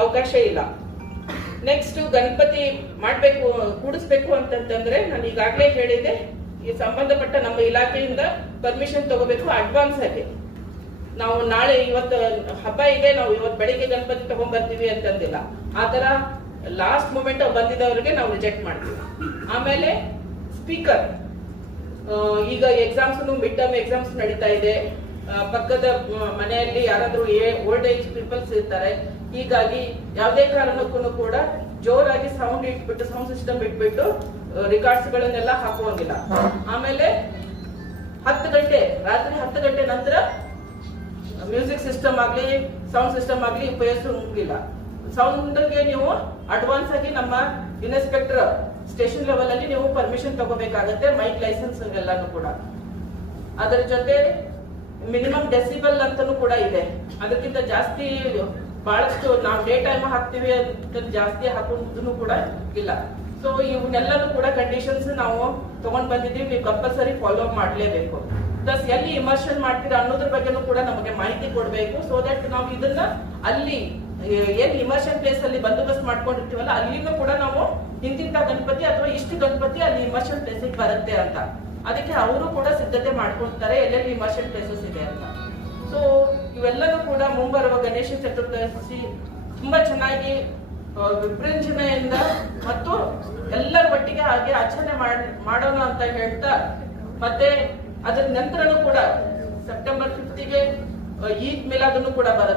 ಅವಕಾಶ ಇಲ್ಲ. ನೆಕ್ಸ್ಟ್ ಗಣಪತಿ ಮಾಡ್ಬೇಕು ಕೂಡಿಸ್ಬೇಕು ಅಂತಂತಂದ್ರೆ ನಾನು ಈಗಾಗಲೇ ಹೇಳಿದೆ, ಈ ಸಂಬಂಧಪಟ್ಟ ನಮ್ಮ ಇಲಾಖೆಯಿಂದ ಪರ್ಮಿಷನ್ ತಗೋಬೇಕು ಅಡ್ವಾನ್ಸ್ ಆಗಿ. ನಾವು ನಾಳೆ ಇವತ್ತು ಹಬ್ಬ ಇದೆ, ನಾವು ಇವತ್ತು ಬೆಳಿಗ್ಗೆ ಗಣಪತಿ ತಗೊಂಡ್ ಬರ್ತೀವಿ ಅಂತಂದಿಲ್ಲ. ಆತರ ಲಾಸ್ಟ್ ಮೂಮೆಂಟ್ ಬಂದಿದ್ದವರಿಗೆ ನಾವು ರಿಜೆಕ್ಟ್ ಮಾಡ್ತೀವಿ. ಆಮೇಲೆ ಸ್ಪೀಕರ್, ಈಗ ಎಕ್ಸಾಮ್ಸ್ ಮಿಡ್ ಟರ್ಮ್ ಎಕ್ಸಾಮ್ಸ್ ನಡೀತಾ ಇದೆ. ಪಕ್ಕದ ಮನೆಯಲ್ಲಿ ಯಾರಾದ್ರೂ ಓಲ್ಡ್ ಏಜ್ ಪೀಪಲ್ಸ್ ಇರ್ತಾರೆ. ಹೀಗಾಗಿ ಯಾವುದೇ ಕಾರಣಕ್ಕೂ ಕೂಡ ಜೋರಾಗಿ ಸೌಂಡ್ ಇಟ್ಬಿಟ್ಟು ಸೌಂಡ್ ಸಿಸ್ಟಮ್ ಇಟ್ಬಿಟ್ಟು ರಿಕಾರ್ಡ್ಸ್ ಗಳನ್ನೆಲ್ಲ ಹಾಕುವಂಗಿಲ್ಲ. ಆಮೇಲೆ 10 ಗಂಟೆ ರಾತ್ರಿ 10 ಗಂಟೆ ನಂತರ ಮ್ಯೂಸಿಕ್ ಸಿಸ್ಟಮ್ ಆಗ್ಲಿ ಸೌಂಡ್ ಸಿಸ್ಟಮ್ ಆಗ್ಲಿ ಉಪಯೋಗಿಸಂಗಿಲ್ಲ. ಸೌಂಡ್ಗೆ ನೀವು ಅಡ್ವಾನ್ಸ್ ಆಗಿ ನಮ್ಮ ಇನ್ಸ್ಪೆಕ್ಟರ್ ಸ್ಟೇಷನ್ ಲೆವೆಲ್ ಅಲ್ಲಿ ನೀವು ಪರ್ಮಿಷನ್ ತಗೋಬೇಕಾಗತ್ತೆ, ಮೈಕ್ ಲೈಸೆನ್ಸ್ ಎಲ್ಲಾನು ಕೂಡ. ಅದರ ಜೊತೆ ಮಿನಿಮಮ್ ಡೆಸಿಬಲ್ ಅಂತಾನು ಕೂಡ ಇದೆ. ಅದಕ್ಕಿಂತ ಜಾಸ್ತಿ ಬಹಳಷ್ಟು ನಾವು ಡೇ ಟೈಮ್ ಹಾಕ್ತಿವಿ ಅಂತ ಜಾಸ್ತಿ ಹಾಕೋದನ್ನು ಕೂಡ ಇಲ್ಲ. ಸೊ ಇವನ್ನೆಲ್ಲನೂ ಕೂಡ ಕಂಡೀಷನ್ಸ್ ನಾವು ತಗೊಂಡ್ ಬಂದಿದ್ದೀವಿ, ನೀವು ಕಂಪಲ್ಸರಿ ಫಾಲೋ ಮಾಡ್ಲೇಬೇಕು. ಪ್ಲಸ್ ಎಲ್ಲಿ ಇಮರ್ಷನ್ ಮಾಡ್ತೀರಾ ಅನ್ನೋದ್ರ ಬಗ್ಗೆನೂ ಕೂಡ ನಮಗೆ ಮಾಹಿತಿ ಕೊಡಬೇಕು. ಸೊ ದಟ್ ನಾವು ಇದನ್ನ ಅಲ್ಲಿ ಏನ್ ಇಮರ್ಷನ್ ಪ್ಲೇಸ್ ಅಲ್ಲಿ ಬಂದೋಬಸ್ತ್ ಮಾಡ್ಕೊಂಡಿರ್ತೀವಲ್ಲ ಅಲ್ಲಿನೂ ಕೂಡ ನಾವು ಇಂತಿಂತ ಗಣಪತಿ ಅಥವಾ ಇಷ್ಟು ಗಣಪತಿ ಅಲ್ಲಿ ಇಮರ್ಷನ್ ಪ್ಲೇಸ್ ಬರುತ್ತೆ ಅಂತ, ಅದಕ್ಕೆ ಅವರು ಕೂಡ ಸಿದ್ಧತೆ ಮಾಡ್ಕೊಳ್ತಾರೆ ಎಲ್ಲೆಲ್ಲಿ ಇಮರ್ಷನ್ ಪ್ಲೇಸಸ್ ಇದೆ ಅಂತ. ಸೊ ಇವೆಲ್ಲನೂ ಕೂಡ ಮುಂಬರುವ ಗಣೇಶ ಚತುರ್ದಶಿ ತುಂಬಾ ಚೆನ್ನಾಗಿ ವಿಜೃಂಭಣೆಯಿಂದ ಮತ್ತು ಎಲ್ಲರ ಒಟ್ಟಿಗೆ ಹಾಗೆ ಆಚರಣೆ ಮಾಡೋಣ ಅಂತ ಹೇಳ್ತಾ, ಮತ್ತೆ ಅದರ ನಂತರನೂ ಕೂಡ ಸೆಪ್ಟೆಂಬರ್ 5ಗೆ ಈದ್ ಮಿಲಾದನ್ನು ಕೂಡ ಬರುತ್ತೆ.